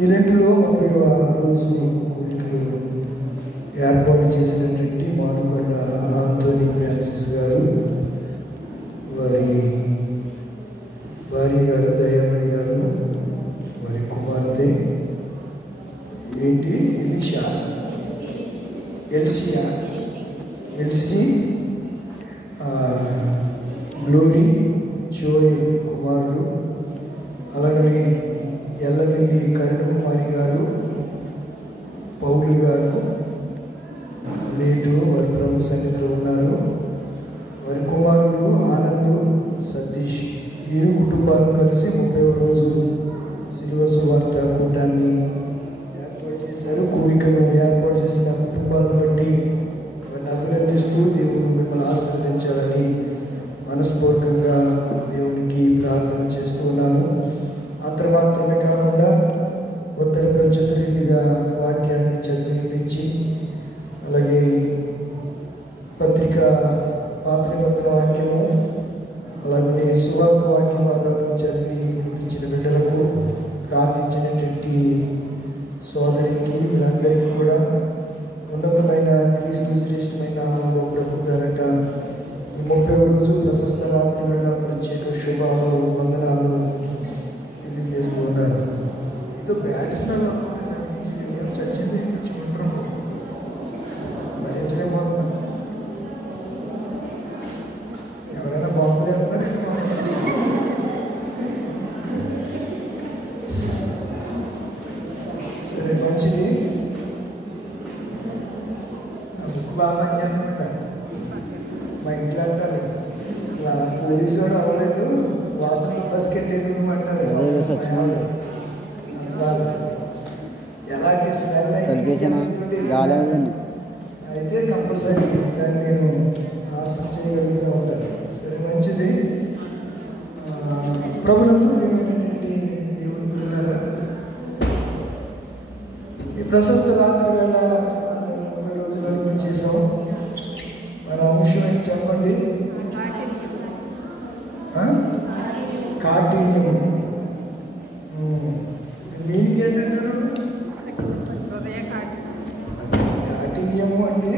ఇలాంటిలో 30వ రోజు కూడికలు ఏర్పాటు చేసినటువంటి మానుకొండ ఆంటోనీ ఫ్రాన్సిస్ గారు, వారి భార్య గారు దయామణి గారు, వారి కుమార్తె ఎల్సీ గ్లోరీ జోయల్ కుమారుడు, అలాగనే ఎల్లమిల్లి కరుణకుమారి గారు, పౌలు గారు నేటు వారి ప్రభు సన్నిధిలో ఉన్నారు. వారి కుమారుడు ఆనంద్, సతీష్, ఈ కుటుంబాలు కలిసి 30వ రోజు శిలువ సువార్త కూటాన్ని ఏర్పాటు చేశారు. కూడికను ఏర్పాటు చేసిన కుటుంబాలను బట్టి వారిని అభినందిస్తూ దేవుడు మిమ్మల్ని ఆశీర్వదించాలని మనస్ఫూర్తిగా దేవునికి ప్రార్థన చేస్తూ ఉన్నాను. అంత మాత్రమే కాకుండా ఉత్తర ప్రచుర రీతిగా వాక్యాన్ని చదివి వినిపించి, అలాగే పత్రిక పాత నిబంధన వాక్యము, అలాగే సువార్త వాక్య భాగాలు చదివి వినిపించిన బిడ్డలకు, ప్రార్థించినటువంటి సోదరికి, వీళ్ళందరికీ కూడా ఉన్నతమైన క్రీస్తు శ్రేష్టమైన నామములో ప్రభు పేరట ఈ 30వ రోజు ప్రశస్త రాత్రి వేళ ప్రత్యేక శుభాలు, వందనాలు తెలియజేస్తూ ఉన్నారు. ఏదో బ్యాడ్ స్మెల్ చచ్చింది చూడడం భరించలేకపోతున్నా. ఎవరైనా బాగులేదన్నారు సరే, మంచిది. ముక్కు బాగా పనిచేయాలన్నమాట. మా ఇంట్లో అంటారు, ఇలా పోలీసు వాడు అవ్వలేదు, వాసనలో బస్కెట్టేది అంటారు. అంత బాగా ఎలాంటి స్మెల్ అయితే కంపల్సరీ దాన్ని నేను ఆలోచన చేయగలుగుతూ ఉంటాను. సరే, మంచిది. ప్రభునందు ప్రియమైనటువంటి దేవుని పిల్లలారా, ఈ ప్రశస్త రాత్రి వేళ 30 రోజుల వరకు చేసాం. మన అంశం ఏంటి చెప్పండి? కాఠిన్యము. మీనింగ్ ఏంటంటారు? కాఠిన్యము అంటే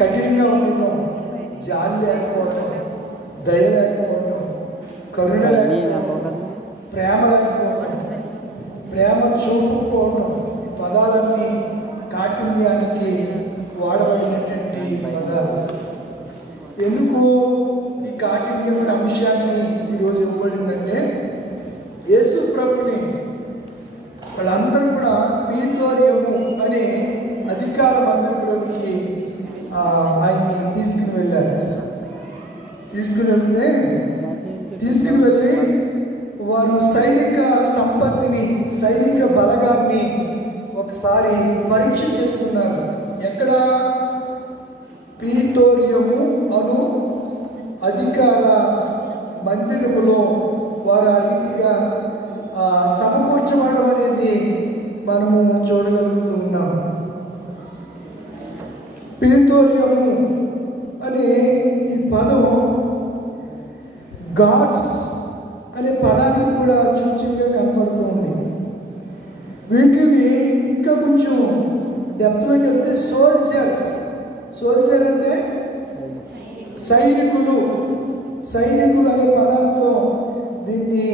కఠినంగా ఉండటం, జాలి లేకపోవటం, దయ లేకపోవటం, కరుణ లేకపోవటం, ప్రేమ లేకపోవటం, ప్రేమ చూపుకోవటం, ఈ పదాలన్నీ కాఠిన్యానికి వాడబడినటువంటి పదాలు. ఎందుకు ఈ కాఠిన్యం అనే అంశాన్ని ఈరోజు ఇవ్వబడిందంటే, యేసు ప్రభుని వాళ్ళందరూ కూడా పీతోరియము అనే అధికార మందిరంలోనికి ఆయన్ని తీసుకుని వెళ్ళారు. తీసుకుని వెళ్ళి వారు సైనిక సంపత్తిని, సైనిక బలగాన్ని ఒకసారి పరీక్ష చేసుకున్నారు. ఎక్కడ? పీతోరియము అను అధికార మందిరములో వారు ఆ రీతిగా సమకూర్చబడడం అనేది మనము చూడగలుగుతూ ఉన్నాం. పీతోరియము అనే ఈ పదం గాడ్స్ అనే పదానికి కూడా సూచనగా కనబడుతూ ఉంది. వీటిని ఇంకా కొంచెం డెప్త్లోకి వెళ్తే సోల్జర్ అంటే సైనికులు అనే పదంతో దీన్ని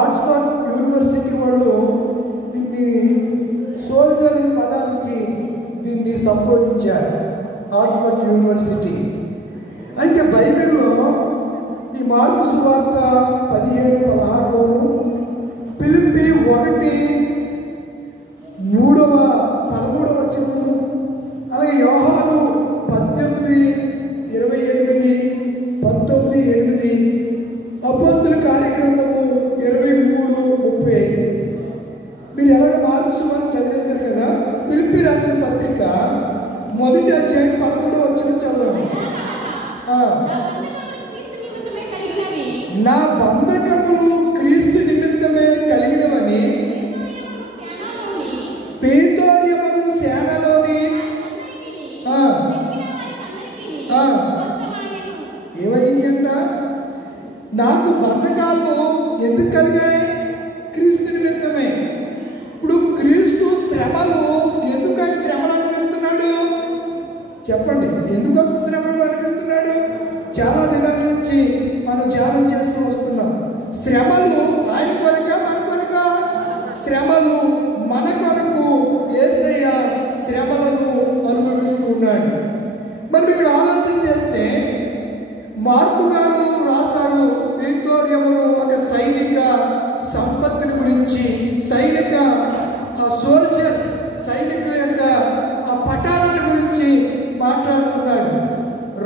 ఆక్స్ఫర్డ్ యూనివర్సిటీ వాళ్ళు దీన్ని సోల్జర్ అనే పదానికి దీన్ని సంబోధించారు, ఆక్స్ఫర్డ్ యూనివర్సిటీ. అయితే బైబిల్లో ఈ మార్కు సువార్త 17:16, ఫిలిప్పీ 1:13 వచనము, అలాగే యోహాను 18:28, 19:8, అపోస్తుల కార్యగ్రంథము 23:35. మీరు ఎలాగ మార్కు సువార్త చదివేస్తారు కదా, ఫిలిప్పీ రాసిన పత్రిక 1వ అధ్యాయం 11వ వచనం చదవండి. నా బంధకములు క్రీస్తు నిమిత్తమే కలిగినవని పీతోరియము సేనలోని ఏమైంది అంట? నాకు బంధకాలు ఎందుకు కలిగాయి? క్రీస్తు నిమిత్తమే. ఇప్పుడు క్రీస్తు శ్రమలు ఎందుకని శ్రమలు అనిపిస్తున్నాడు చెప్పండి? ఎందుకోసం శ్రమలు అనిపిస్తున్నాడు? చాలా దినాల నుంచి మనం ధ్యానం చేస్తూ వస్తున్నాం. శ్రమలు ఆయన కొరక మన కొరక? శ్రమలు మన కొరకు. యేసయ్య శ్రమలను అనుభవిస్తూ ఉన్నాడు. మరి ఇక్కడ ఆలోచన చేస్తే మార్కు గారు రాశారు ప్రీతోర్యమును ఒక సైనిక సంపత్తిని గురించి, సైనిక సోల్జర్స్, సైనికుల యొక్క ఆ పటాలను గురించి మాట్లాడుతున్నాడు.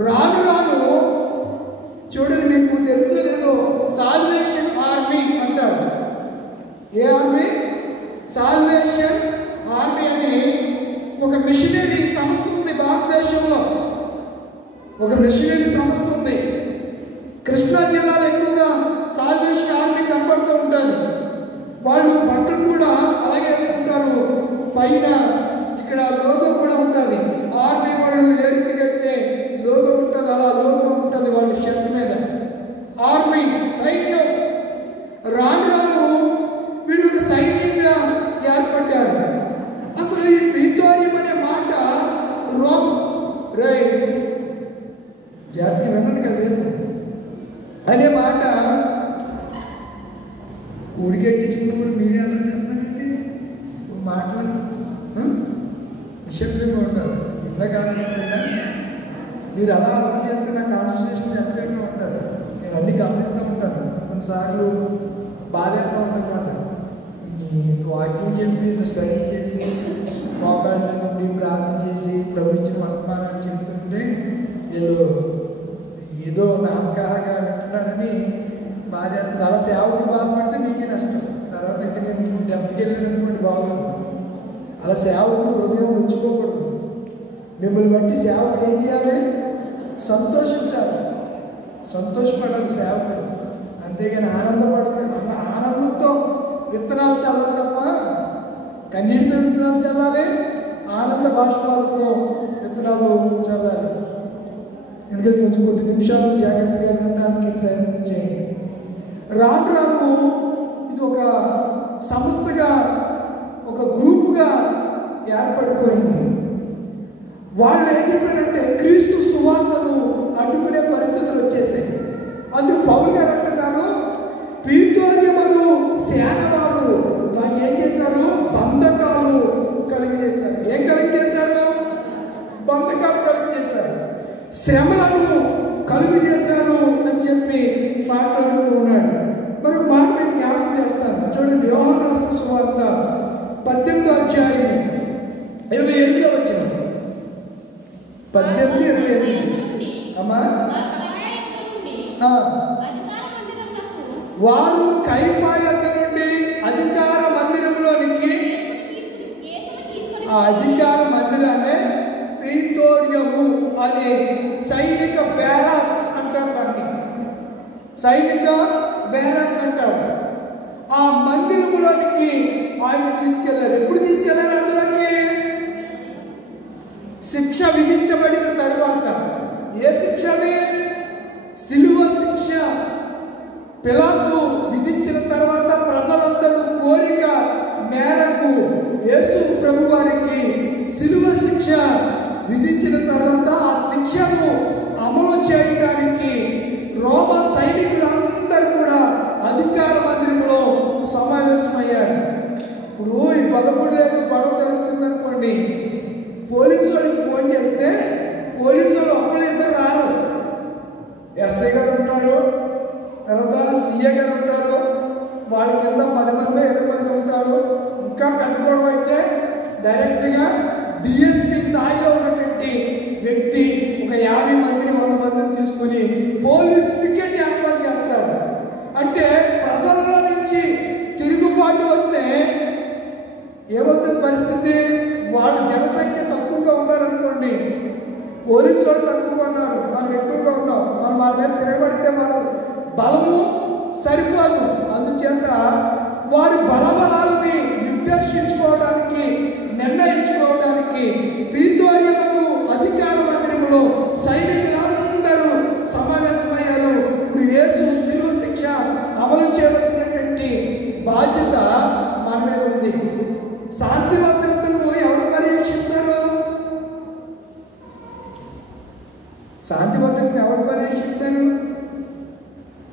రాను రాను చూడండి, మీకు తెలుసు లేదో, సాల్వేషన్ ఆర్మీ అంటారు. ఏ ఆర్మీ? సాల్వేషన్ ఆర్మీ అని ఒక మిషనరీ సంస్థ ఉంది భారతదేశంలో. ఒక మిషనరీ సంస్థ ఉంది. కృష్ణా జిల్లాలో ఎక్కువగా సాల్వేషన్ ఆర్మీ కనపడుతూ ఉంటుంది. వాళ్ళు బట్టలు కూడా అలాగే వేసుకుంటారు. పైన ఇక్కడ లోగో కూడా ఉంటుంది. ఆర్మీ వాళ్ళు ఏ రీతిగా అయితే లోగో ఉంటుంది అలా లోగో ఉంటుంది వాళ్ళ షర్ట్ మీద. ఆర్మీ, సైన్యం. రాను రాను వీళ్ళు ఒక సైన్యంగా ఏర్పడ్డారు. అసలు ఈ ప్రీతోర్యం అనే మాట జాతీయ వినండి కాసేపు అనే మాట ఊడికెట్టించుకున్నప్పుడు మీరే అందరూ చేస్తారండి. మాటలు నిశ్శబ్దంగా ఉంటారు. ఇంట్లో కాల్సిందైనా మీరు అలా అర్థం చేస్తే నా కాన్సన్ట్రేషన్ ఎంతగా ఉంటుంది. నేను అన్నీ గమనిస్తూ ఉంటాను. కొన్నిసార్లు బాధేస్తూ ఉంటుందన్నమాట. ఇంత వాక్యం చెప్పి ఇంత స్టడీ చేసి మోకాళ్ళ మీద ఉండి ప్రార్థన చేసి ప్రభుత్వ వర్తమానాన్ని చెప్తుంటే వీళ్ళు ఏదో నామకాహంగా వింటున్నారని బాధేస్తుంది. అలా సేవకుడు బాధపడితే మీకే నష్టం. తర్వాత ఇంకా నేను డెప్త్కి వెళ్ళాను అనుకోండి బాగోదు. అలా సేవకుడు హృదయం రుచుకోకూడదు. మిమ్మల్ని బట్టి సేవకుడు ఏం చేయాలి? సంతోషించాలి, సంతోషపడాలి సేవకుడు. అంతేగాని ఆనందపడదు. ఆనందంతో విత్తనాలు చల్లాలి తప్ప కన్నీటితో విత్తనాలు చల్లాలి, ఆనంద బాష్పాలతో విత్తనాలు చల్లాలి. ఎందుకంటే కొంచెం కొద్ది నిమిషాలు జాగ్రత్తగా వినడానికి ప్రయత్నం చేయండి. రాను రాను ఇది ఒక సంస్థగా, ఒక గ్రూపుగా ఏర్పడిపోయింది. వాళ్ళు ఏం చేశారంటే క్రీస్తు సువార్తను అడ్డుకునే పరిస్థితులు వచ్చేసాయి. అందుకు పౌలు గారు అంటున్నారు, ప్రీతోర్యమును సేనవారు నాకు ఏం చేశారు? బంధకాలు కలిగి చేశారు. ఏం కలిగి చేశారు? బంధకాలు కలిగి చేశారు, శ్రమలను కలుగు చేశారు అని చెప్పి మాట్లాడుతూ ఉన్నాడు. మరి మాట నేను జ్ఞాపకం చేస్తాను. చూడండి, యోహాను రాసిన సువార్త 18వ అధ్యాయం 28వ వచనం. 18:28. అమ్మా, వారు కైపా యొద్ద నుండి అధికార మందిరంలోనికి, ఆ అధికార మందిరాన్ని ప్రీతోర్యము అనే సైనిక బ్యారక్ అంటారు. దాన్ని సైనిక బ్యారక్ అంటారు. ఆ మందిరములోనికి ఆయన తీసుకెళ్లారు. ఎప్పుడు తీసుకెళ్లారు? అందులోకి శిక్ష విధించబడిన తరువాత. ఏ శిక్ష అది? సిలువ శిక్ష. పిలాతు విధించిన తర్వాత ప్రజలందరూ కోరిక మేరకు యేసు ప్రభు వారికి సిలువ శిక్ష విధించిన తర్వాత ఆ శిక్షను అమలు చేయడానికి రోమా సైనికులందరూ కూడా అధికార మందిరంలో సమావేశమయ్యారు. ఇప్పుడు ఈ 13 లేదు గొడవ జరుగుతుంది అనుకోండి, పోలీసు వాళ్ళకి ఫోన్ చేస్తే పోలీసు వాళ్ళు ఒక్కళ్ళు ఇద్దరు రారు. ఎస్ఐ గారు ఉంటాడు, తర్వాత సిఏ గారు ఉంటారు, వాళ్ళ కింద 10 మంది 20 మంది ఉంటారు. ఇంకా పెద్ద గొడవ అయితే డైరెక్ట్గా డిఎస్పీ స్థాయిలో ఉన్నటువంటి వ్యక్తి ఒక 50 మందిని 100 మందిని తీసుకుని పోలీస్ పికెట్ ఏర్పాటు చేస్తారు. అంటే ప్రజల్లో నుంచి తిరుగుబాటు వస్తే ఏమవుతుంది పరిస్థితి? వాళ్ళ జనసంఖ్య తక్కువగా ఉన్నారనుకోండి, పోలీసు వాళ్ళు తక్కువగా ఉన్నారు, మనం ఎక్కువగా ఉన్నాం, మనం వాళ్ళ మీద తిరగబడితే వాళ్ళ బలము సరిపోదు. అందుచేత వారి బలబలాలని నిర్దేశించుకోవడానికి, నిర్ణయించుకోవడానికి ప్రీతోర్యమును అధికార మందిరములో సైనికులందరూ సమావేశమయ్యారు. ఇప్పుడు యేసు శిలువ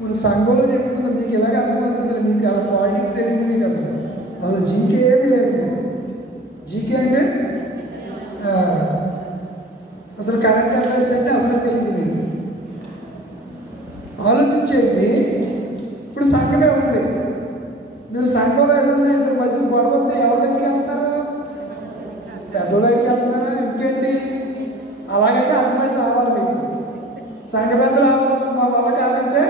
మన సంఘంలో చెప్తున్నా, మీకు ఇలాగ అర్థమవుతుంది. మీకు అలా పాలిటిక్స్ తెలియదు, మీకు అసలు జీకే ఏమీ లేదు. మీకు జీకే అంటే అసలు కరెంట్ అఫైర్స్ అంటే అసలు తెలియదు మీకు. ఆలోచించేయండి. ఇప్పుడు సంఘమే ఉంది, మీరు సంఘంలో ఏదన్నా ఇద్దరు మధ్య గొడవ వస్తే ఎవరి దగ్గరికి వెళ్తారు? పెద్దోళ్ళ దగ్గరికి వెళ్తున్నారా? ఇంకేంటి? అలాగైతే అర్థమై సావాలి మీకు. సంఘ పెద్దలు మా వల్ల కాదంటే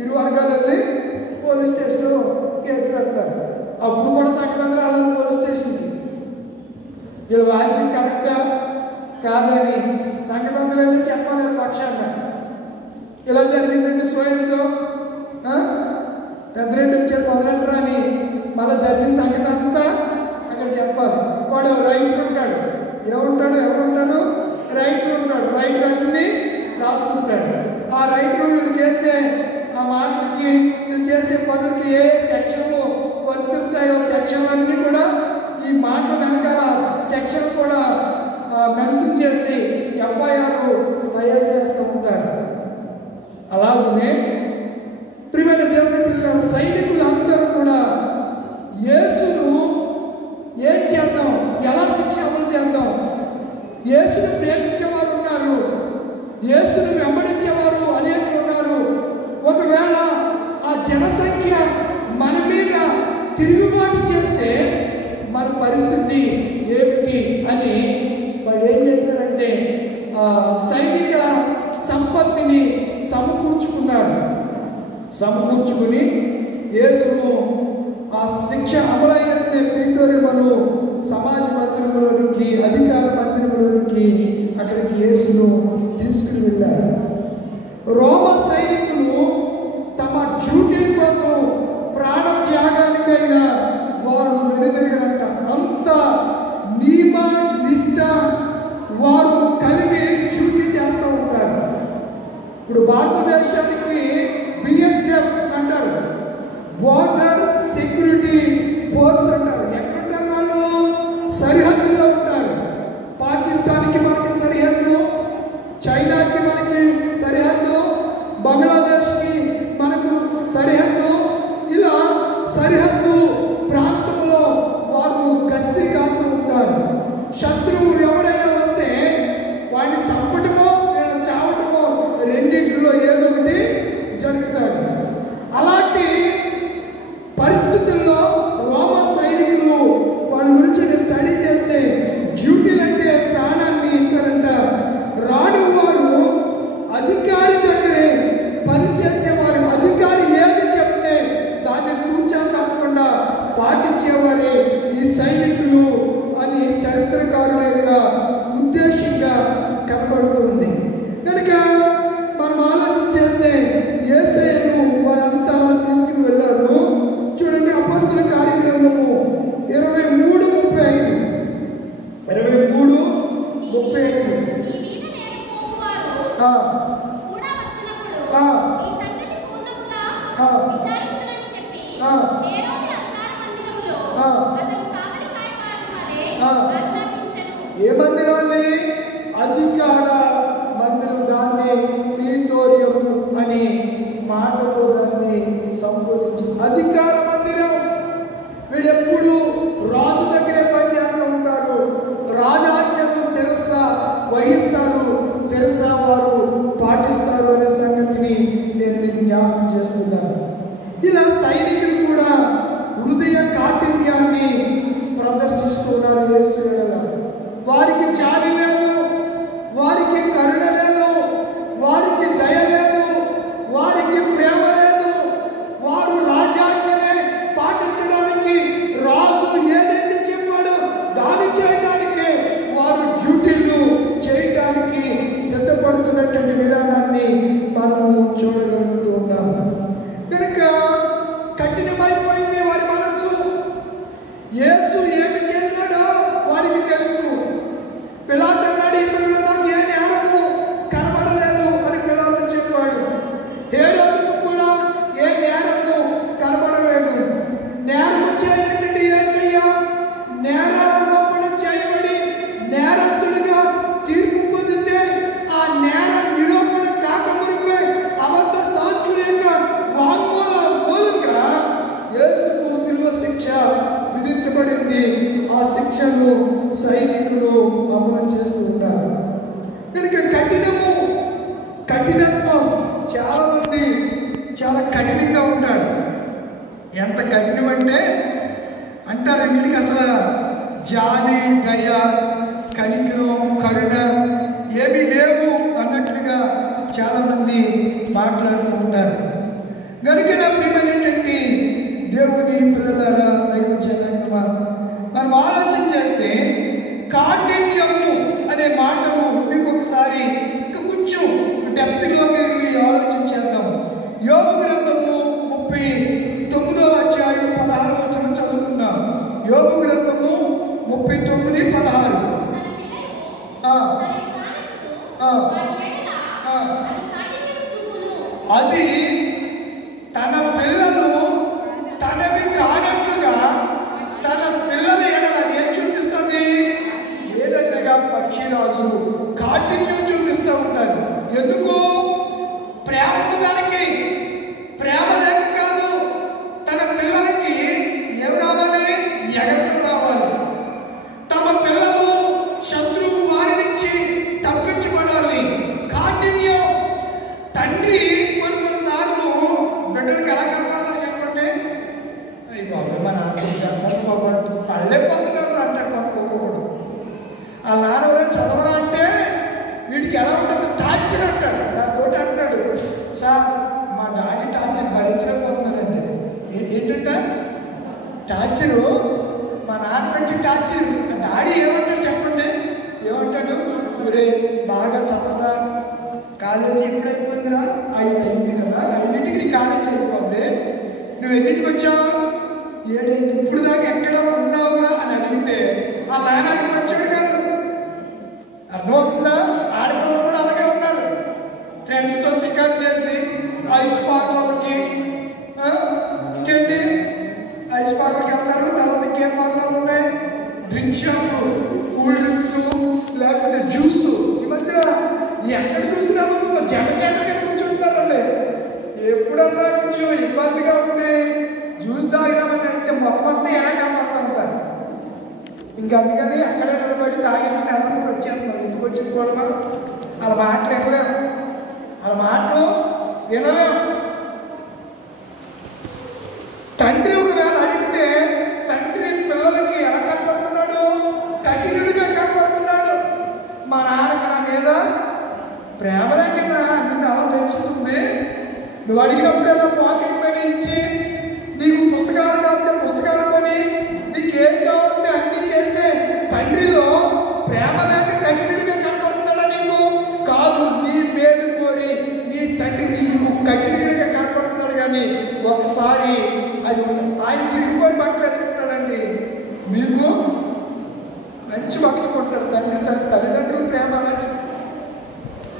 ఇరు వర్గాలు వెళ్ళి పోలీస్ స్టేషన్లో కేసు పెడతారు. అప్పుడు కూడా సంఘ పెద్దలు వెళ్ళాలి పోలీస్ స్టేషన్కి. వీళ్ళ వాద్యం కరెక్టా కాదని సంఘ పెద్దలు వెళ్ళి చెప్పాలి పక్షాన్ని. ఇలా జరిగిందంటే సో పెద్దరెడ్డి వచ్చాడు మొదలెట్టరా అని మళ్ళీ జరిగిన సంగతి అంతా అక్కడ చెప్పాలి. వాడు రైటర్ ఉంటాడు. ఏముంటాడు? ఎవరుంటారు? రైటర్ ఉంటాడు. రైటర్ అన్నీ రాసుకుంటాడు. ఆ రైటర్ వీళ్ళు చేసే ఆ మాటలకి, వీళ్ళు చేసే పనులకి ఏ సెక్షన్లు వర్తిస్తాయో సెక్షన్లన్నీ కూడా ఈ మాటల వెనకాల సెక్షన్ కూడా మెన్షన్ చేసి ఎఫ్ఐఆర్ తయారు చేస్తూ ఉంటారు. అలాగనే ప్రియమైన దేవుని పిల్లలు, సైనికులందరూ కూడా యేసును ఏం చేద్దాం, ఎలా శిక్ష అమలు చేద్దాం? యేసును ప్రేమించేవారు ఉన్నారు, యేసును వెంబడించేవారు అనేకులు ఉన్నారు. ఒకవేళ ఆ జనసంఖ్య మన మీద తిరుగుబాటు చేస్తే మన పరిస్థితి ఏమిటి అని వాళ్ళు ఏం చేశారంటే సైనిక సంపత్తిని సమకూర్చుకుని యేసును ఆ శిక్ష అమలైనట్టే ప్రీతోరిమను సమాజ మందిరంలోనికి, అధికార మందిరంలోనికి అక్కడికి యేసును తీసుకుని వెళ్ళారు. రోమా సైనికులు తమ డ్యూటీ కోసం ప్రాణ త్యాగానికైనా వాళ్ళు వెనుదిరిగారంట. అంత నియమ నిష్ట వారు కలిగి డ్యూటీ చేస్తూ ఉంటారు. ఇప్పుడు భారతదేశానికి బిఎస్ఎఫ్ అంటారు, బోర్డర్ సెక్యూరిటీ ఫోర్స్ అంటారు. ఎక్కడుంటారు వాళ్ళు? సరిహద్దుల్లో ఉంటారు. పాకిస్తాన్కి మనకి సరిహద్దు, చైనాకి మనకి సరిహద్దు, బంగ్లాదేశ్కి మనకు సరిహద్దు. ఇలా సరిహద్దు ప్రాంతంలో వారు గస్తీ కాస్తూ ఉంటారు. శత్రువు ఎవరైనా వస్తే వాడిని చంపటమో వీళ్ళని చావటమో రెండింటిలో ఏదో ఒకటి జరుగుతుంది. అలాంటి పరిస్థితుల్లో రోమా సైనికులు వాళ్ళ గురించి స్టడీ చేస్తే డ్యూటీలు అంటే ప్రాణాన్ని ఇస్తారంట. రాడు వారు అధికారి దగ్గరే పనిచేసేవారు. అధికారి ఏది చెప్తే దాన్ని తూచా తప్పకుండా పాటించేవారే ఈ సైనికులు అని చరిత్రకారుల యొక్క ఉద్దేశంగా కనబడుతుంది. కనుక మనం ఆలోచన చేస్తే యేసయ్యను వారంతా తీసుకుని వెళ్ళారు. చూడండి, అపోస్తలుల కార్యగ్రంథము 23:35. ఏ మందిరం అది? అధికార మందిరం. దాన్ని ప్రీతోరియము అని మాటతో దాన్ని సంబోధించి అధికార మందిరం. వీళ్ళు ఎప్పుడు రాజు దగ్గరే పనిచేస్తూ ఉంటారు. రాజాజ్ఞను శిరస వహిస్తారు, శిరస వారు పాటిస్తారు అనే సంగతిని నేను మీకు జ్ఞాపకం చేస్తున్నాను. ఇలా సైనికులు కూడా హృదయ కాఠిన్యాన్ని ప్రదర్శిస్తున్నారు. యేసుయేడల వారికి జాలి లేదు, వారికి కరుణ లేదు, వారికి దయ లేదు, వారికి ప్రేమ లేదు. వారు రాజాజ్ఞనే పాటించడానికి, రాజు ఏదైతే చెప్పాడో దాన్ని చేయడానికి వారు డ్యూటీలు చేయడానికి సిద్ధపడుతున్నటువంటి విధానాన్ని మనము చూడగలుగుతూ ఉన్నాము. కనుక కఠినమైపోయింది వారి మనస్సు. యేసు ఏమి చేశాడో వారికి తెలుసు. పిలాతు అన్నాడు, ఇతరులు నాకు ఏ నేరము కనబడలేదు అని పిలాతు చెప్పాడు. హేరోదుకు కూడా ఏ నేరము కనబడలేదు. నేరము చేయనటువంటి యేసయ్య నేరారోపణ చేయబడి నేరస్తుడిగా తీర్పు పొందితే ఆ నేర నిరూపణ కాకమునిపై అబద్ధ చాలా కఠినంగా ఉంటారు. ఎంత కఠినం అంటే అంటారు వీడికి అసలు జాలి, దయ, కనికరం, కరుణ ఏమీ లేవు అన్నట్లుగా చాలామంది మాట్లాడుతూ ఉంటారు. కనుక నా ప్రియమైనటువంటి దేవుని పిల్లలారా, దైవ జనాంగమా, మనం ఆలోచన చేస్తే కాఠిన్యము అనే మాటను మీకు ఒకసారి ఇంకా కొంచెం డెప్త్లోకి వెళ్ళి ఆలోచన చేద్దాం. యోబు గ్రంథము 39వ అధ్యాయం 16వ వచనం చదువుకుందాం. యోబు గ్రంథము 39:16. అది తన పిల్లలు తనవి కానట్లుగా తన పిల్లల ఎడల అది ఏం చూపిస్తుంది? ఏదన్నగా పక్షిరాజు కాఠిన్యం చూపిస్తూ ఉంటారు. ఎందుకు? ప్రేమ ఉంది దానికి. ప్రేమ లేక కాదు. తన పిల్లలకి ఏం రావాలి? ఎగట్లు రావాలి. తమ పిల్లలు శత్రువు వారి నుంచి తప్పించబడాలి. కాఠిన్యం. తండ్రి కొన్నిసార్లు బిడ్డలకు ఎలా కనపడతారు చెప్పండి? అయ్యి బాబు మన పళ్ళైపోతున్నారు అంటాడు ఒక్కొక్కడు. ఆ నాన్న చదవరా అంటే వీడికి ఎలా ఉంటుంది? టార్చర్ అంటాడు. నాతో అంటాడు, సార్ మా డాడీ టార్చర్ భరించలేకపోతున్నానండి. ఏంటంటే టార్చరు మా నాన్న పెట్టి టార్చర్. డాడీ ఏమంటాడు చెప్పండి? ఏమంటాడు? ఒరే బాగా చదవరా, కాలేజీ ఎప్పుడైపోయిందిరా? 5 అయింది కదా, 5ంటికి నీ కాలేజీ అయిపోద్ది. నువ్వు ఎన్నింటికి వచ్చావు? 7 అయింది. ఇప్పుడు దాకా ఎక్కడ ఉన్నావురా అని అడిగితే ఆ నాయనాడికి వచ్చాడు కాదు. అర్థమవుతుందా? ఆడపిల్లలు కూడా అలాగే ఉన్నారు. ఫ్రెండ్స్తో షికారు చేసి ఐస్ పార్లర్కి, ఇంకేంటి ఐస్ పార్లర్కి వెళ్తారు. తర్వాత ఇంకేం పార్లర్లు ఉన్నాయి? డ్రింక్ షాపులు, కూల్ డ్రింక్స్, లేకపోతే జ్యూస్. ఈ మధ్యన ఎక్కడ చూసినా జగజగగా కూర్చుంటున్నారండి. ఎప్పుడన్నా కొంచెం ఇబ్బందిగా ఉండి జ్యూస్ తాగినామని అంటే మొత్తం అంతా ఎలా కనపడతా ఉంటారు. ఇంకా అందుకని అక్కడే నిలబడి తాగేసి నెలలు వచ్చేస్తున్నాం. ఎందుకు వచ్చి కూడా వాళ్ళ మాటలు వినలేము. వాళ్ళ మాటలు వినలేము. తండ్రి ఒకవేళ అడిగితే తండ్రి పిల్లలకి ఎలా కనపడుతున్నాడు? కఠినుడిగా కనపడుతున్నాడు. మా నాన్నకి నా మీద ప్రేమ లేకన్నా నిన్ను అలా పెంచుతుంది. నువ్వు అడిగినప్పుడల్లా పాకెట్ మనీ ఇచ్చి, నీకు పుస్తకాలు కావాలంటే పుస్తకాలు కొని, నీకు ఏం కావాలంటే అన్నీ చేసే తండ్రిలో ప్రేమ లేక కఠినుడిగా కనపడుతున్నాడా నీకు? కాదు, నీ మేలు కోరి నీ తండ్రి నీకు కఠినుడిగా కనపడుతున్నాడు. కానీ ఒకసారి అది ఆయన చిరిగిపోయి బట్టలు వేసుకుంటాడండి. మీకు మంచి బట్టలు కొంటాడు తండ్రి. తల్లిదండ్రుల ప్రేమ అలాంటిది.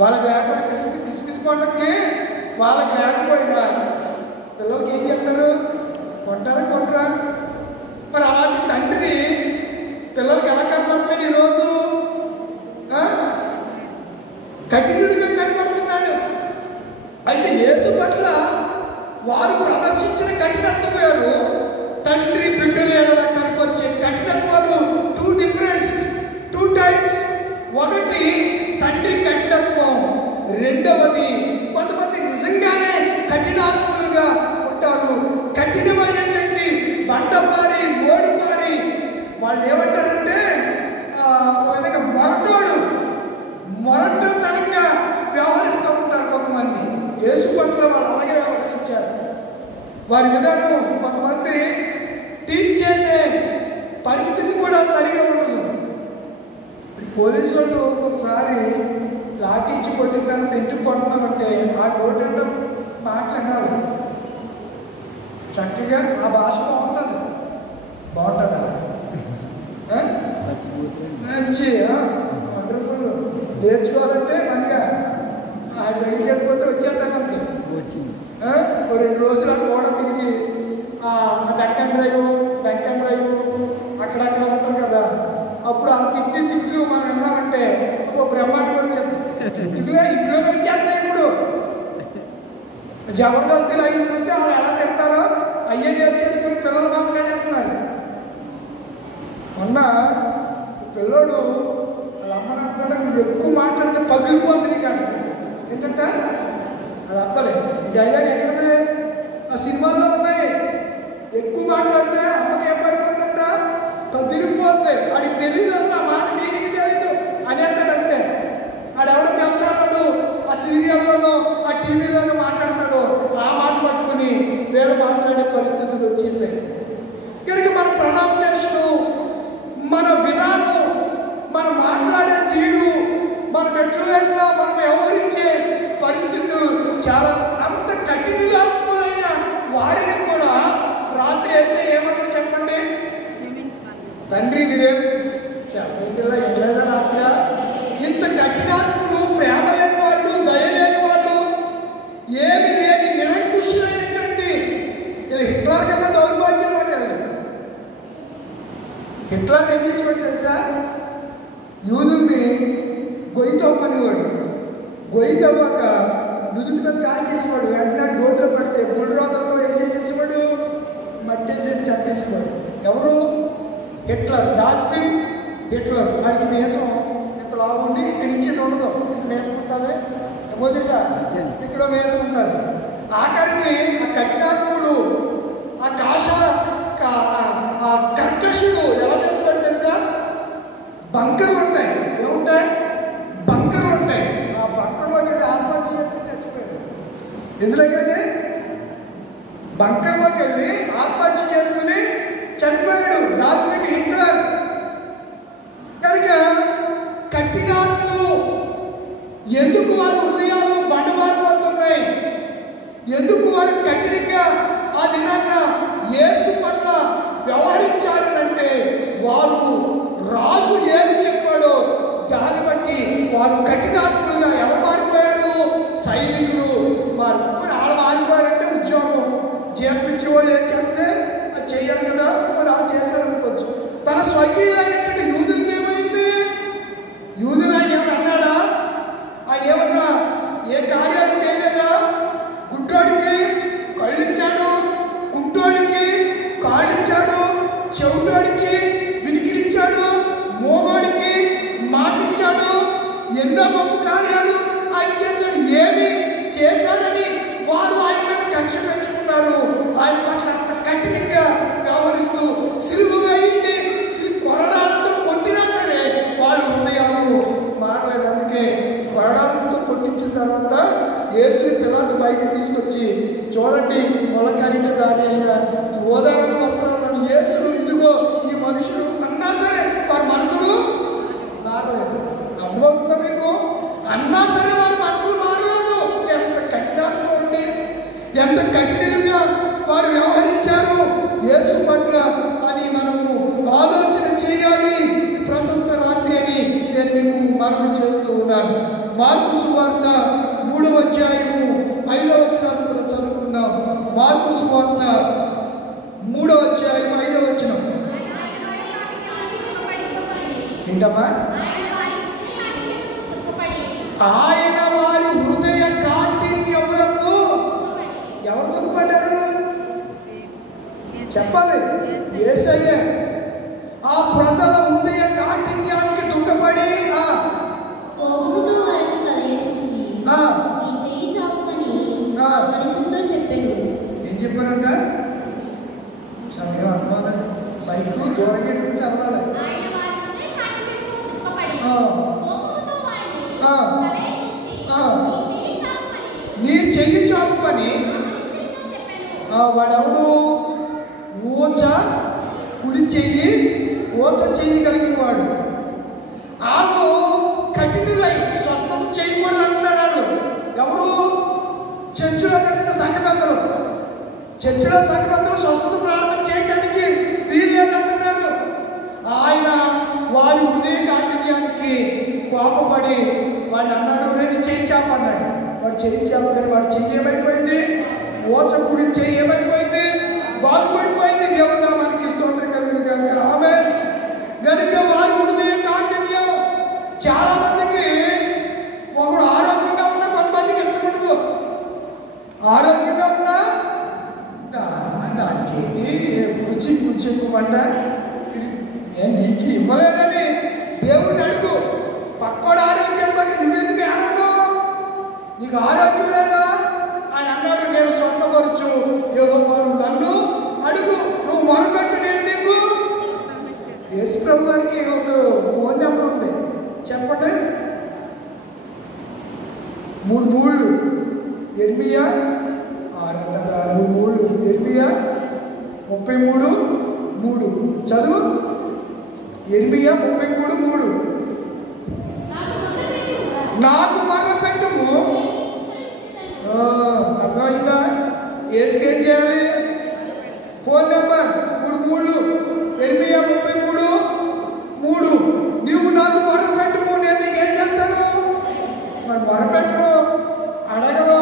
వాళ్ళకి లేకపోతే క్రిస్మస్ పండుగకి వాళ్ళకి లేకపోయినా పిల్లలకి ఏం చేస్తారు? కొంటారా? కొంటారా? మరి అలాంటి తండ్రిని పిల్లలకి ఎలా కనపడుతున్నాడు ఈరోజు? కఠినుడిగా కనపడుతున్నాడు. అయితే యేసు పట్ల వారు ప్రదర్శించిన కఠినత్వం వేరు, తండ్రి బిడ్డల ఎడల కనపరిచే కఠినత్వాలు 2 డిఫరెన్స్, 2 టైప్స్. ఒకటి తండ్రి కఠినత్వం, రెండవది కొంతమంది నిజంగానే కఠినాత్ములుగా ఉంటారు. కఠినమైనటువంటి బండపారి, ఓడిపారి, వాళ్ళు ఏమంటారంటే ఒక విధంగా మొరటతనంగా వ్యవహరిస్తూ ఉంటారు కొంతమంది. యేసు పట్ల వాళ్ళు అలాగే వ్యవహరించారు. వారి విధానం కొంతమంది టీచ్ చేసే పరిస్థితి కూడా సరిగా ఉండదు. పోలీసు వాళ్ళు ఒకసారి లాఠీచి కొట్టిన తర్వాత ఇంటికి కొడుతున్నామంటే ఆ నోటంటే మాటలు వినాలి. చక్కగా ఆ భాష బాగుంటుందా? మంచి వండర్ఫుల్. నేర్చుకోవాలంటే మనగా ఆ దగ్గరికి వెళ్ళిపోతే వచ్చేద్దాం మనకి. వచ్చింది 2 రోజులు అక్కడ కూడా తిరిగి డెక్కన్ డ్రైవ్ అక్కడక్కడ ఉంటాం కదా. అప్పుడు ఆ తిట్లు మనం విన్నామంటే బ్రహ్మాండంగా వచ్చేది. ఇంట్లోనే వచ్చేస్తాయి. ఇప్పుడు జబర్దస్తులు అవి చూస్తే వాళ్ళు ఎలా తిడతారో అయ్యే నేర్చేసుకుని పిల్లలు మాట్లాడేస్తున్నారు. మొన్న పిల్లోడు వాళ్ళ అమ్మని అంటున్నాడు, నువ్వు ఎక్కువ మాట్లాడితే పగిలిపోతుంది. కానీ ఏంటంటే అది అప్పలే. ఈ డైలాగ్ ఎక్కడదే? సినిమాల్లో ఉన్నాయి. ఎక్కువ మాట్లాడితే అమ్మకి ఏం పడిపోతుందంట, తిరిగిపోద్ది. వాడికి తెలియదు అసలు ఆ మాట నీకు తెలియదు అని అంటాడు అంతే. ఆడెవడో దేవసానుడు ఆ సీరియల్లోనో ఆ టీవీలోనో మాట్లాడతాడు, ఆ మాట పట్టుకుని వేరే మాట్లాడే పరిస్థితులు వచ్చేసాయి. కనుక మన ప్రొనౌన్సియేషను, మన విధానం, మనం మాట్లాడే తీరు, మన వ్యక్తులైనా మనం వ్యవహరించే పరిస్థితులు చాలా అంత కఠినాత్ములైన వారిని కూడా రాత్రి వేసే ఏమన్నా చెప్పండి, తండ్రి మీరేం చెప్పండిలా ఎట్లేదా రాత్రి ఇంత కఠినాత్ములు, ప్రేమ లేని వాళ్ళు, దయ లేని వాళ్ళు, ఏమి లేని నిరంకుశులైనటువంటి హిట్లర్ కన్నా దౌర్భాగ్యం మాట్లాడాలి. హిట్లర్ ఏం చేసేవాడు తెలుసా? యూదుల్ని గొయ్యి తవ్వనివాడు. గొయ్యి తవ్వాక నుదుటి మీద కాల్ చేసేవాడు. వెంటనే గోతులు పడితే బుల్రాజర్తో ఏం చేసేసేవాడు, మట్టేసేసి చంపేసేవాడు. ఎవరు? హిట్లర్. Dolphin Hitler. వాడికి మేసం ఇంత లాగుండి ఇక్కడ నుంచి ఉండదు, ఇంత మేసం ఉంటుంది. మోసేసా ఇక్కడ మేసం ఉంటుంది. ఆఖరికి ఆ కఠినాత్ముడు, ఆ కర్కశుడు ఎలా తెచ్చిపడి తెలుసా? బంకర్లు ఉంటాయి. ఏముంటాయి? బంకర్లు ఉంటాయి. ఆ బంకర్లోకి వెళ్ళి ఆత్మహత్య చేసుకుని చచ్చిపోయాడు. ఎందులోకి వెళ్ళి? బంకర్లోకి వెళ్ళి ఆత్మహత్య చేసుకుని చనిపోయాడు డాల్ఫిన్ హిట్లర్. కనుక కఠినాత్ములు ఎందుకు వారి హృదయాలు బండబారిపోతున్నాయి? ఎందుకు వారు కఠినంగా ఆ దినాన్న యేసు పట్ల వ్యవహరించారనంటే, వారు రాజు ఏది చెప్పాడో దాన్ని బట్టి వారు కఠినాత్ములుగా ఎవరు మారిపోయారు? సైనికులు మారిపోయి. ఆడ మారిపోయారంటే ఉద్యోగం జీవించే వాళ్ళు ఏం చెప్తే అది చెయ్యాలి కదా, వాళ్ళు అది చేశారనుకోవచ్చు. తన స్వకీయులైనటువంటి యూదులకి ఏమైంది? యూదులు ఆయన ఏమన్నా అన్నాడా? ఆయన ఏమన్నా ఏ కార్యాలు చేయలేదా? గుడ్డోడికి కళ్ళు ఇచ్చాడు, కుంటోడికి కాళ్ళు ఇచ్చాడు, చెవిటోడికి వినికిడిచ్చాడు, మోగోడికి మాట ఇచ్చాడు. ఎన్నో గొప్ప కార్యాలు ఆయన చేశాడు. ఏమి చేశాడని వారు ఆయన మీద కక్ష పెంచుకున్నారు. ఆయన పట్ల అంత కఠినంగా వ్యవహరిస్తూ సిలువ వేయండి, కొరడాలతో కొట్టినా సరే వాళ్ళు హృదయాలు మారలేదు. అందుకే కొరడాలతో కొట్టించిన తర్వాత యేసుని పిలాతు బయటకు తీసుకొచ్చి, చూడండి మొలకరిట దారి అయిన ఈ ఓదారణ వస్త్రాలను యేసుడు, ఇదిగో ఈ మనుషులు అన్నా సరే వారి మనసులు మారలేదు. అర్థమవుతుందా మీకు? అన్నా సరే వారి మనసులు మారలేదు. ఎంత కఠినంగా ఉండి, ఎంత కఠినంగా వారు వ్యవహరించారు యేసు పట్ల అని మనము ఆలోచన చేయాలి. ప్రశస్త రాత్రి అని నేను మీకు మనవి చేస్తూ ఉన్నాను. మార్కు సువార్త 3వ అధ్యాయము 5వ వచనాన్ని కూడా చదువుకుందాం. మార్కు సువార్త 3వ అధ్యాయం 5వ వచనం. ఏంటమ్మా? ఆయన వారి హృదయ కాఠిన్యములకు ఎవరు దుఃఖపడ్డారు? చెప్పాలి, యేసయ్య. ఆ ప్రజల హృదయ కాఠిన్యానికి దుఃఖపడి ఏం చెప్పారంట? నాకేం అర్థం అవ్వలేదు. బైక్ దూరంగా నుంచి అర్థాలి. నీ చెయ్యి చాపుకొని వాడెవడు? ఊచ కుడి చెయ్యి, ఊచ చెయ్యి కలిగిన వాడు. వాళ్ళు కఠినులై స్వస్థత చేయకూడదు అంటున్నారు. వాళ్ళు ఎవరు? చర్చిలో కట్టిన సంఘ పెద్దలు. చర్చిలో సంఘ పెద్దలు స్వస్థత ప్రార్థన చేయడానికి వీల్లేదంటున్నారు. ఆయన వారి హృదయ కాఠిన్యానికి కోపపడి వాడిని అన్నాడు, రేపు చెయ్యి చాప అన్నాడు. వాడు చెయ్యి చాపని వాడు చెయ్యి ఏమైపోయింది? ఓచ కుడి చెయ్యి ఏమైపోయింది? బాగుపడిపోయింది. దేవుని నామానికి స్తోత్రం కలుగును గాక. ఆమేన్. గనుక వారి హృదయ కాఠిన్యం చాలా మందికి, ఒకడు ఆరోగ్యంగా ఉన్నా కొంతమందికి ఇష్టం ఉండదు. ఆరోగ్యంగా ఉన్నా దానికేంటి కుర్చీ ఎక్కువంట, నీకు ఇవ్వలేదని దేవుడిని అడుగు. పక్కోడు ఆరోగ్యాన్ని బట్టి నువ్వెందుకు ఏమంటావు? నీకు ఆరోగ్యం లేదా? ఆయన అన్నాడు, నేను స్వస్థపరచు ఇర్మియా 6 కదా, 3 ఇర్మియా 33:3 చదువు. ఇర్మియా 33:3 నాకు మొర్రపెట్టుము. అర్థమైందా? ఏం చేయాలి? ఫోన్ నెంబర్ 3 ఇర్మియా 33:3 నువ్వు నాకు మొరపెట్టుము, నేను నీకు ఏం చేస్తాను? మరి మొరపెట్టరు, అడగరు,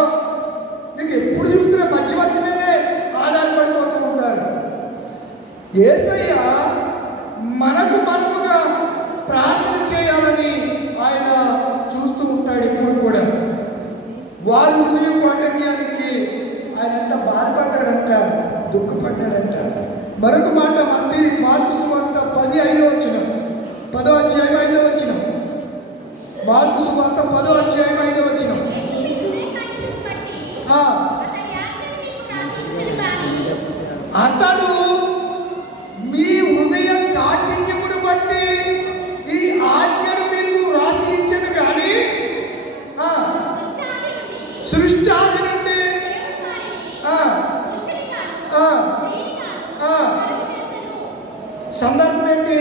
నీకు ఎప్పుడు చూసినా మధ్యవర్తి మీదే ఆధారపడిపోతూ ఉంటారు. యేసయ్య మనముగా ప్రార్థన చేయాలని ఆయన చూస్తూ ఉంటాడు ఇప్పుడు కూడా. వారు హృదయ కాఠిన్యానికి ఆయన ఎంత బాధపడ్డాడంట, దుఃఖపడ్డాడంట. మరొక మాట మార్కు సువార్త 10:5 10వ అధ్యాయం 5వ వచనం. మార్కు సువార్త 10వ అధ్యాయం 5వ వచనం. అతడు మీ హృదయ కాఠిన్యమును బట్టి ఈ ఆజ్ఞను మీకు రాసి ఇచ్చను కానీ సృష్టాది నుండి సందర్భం ఏంటి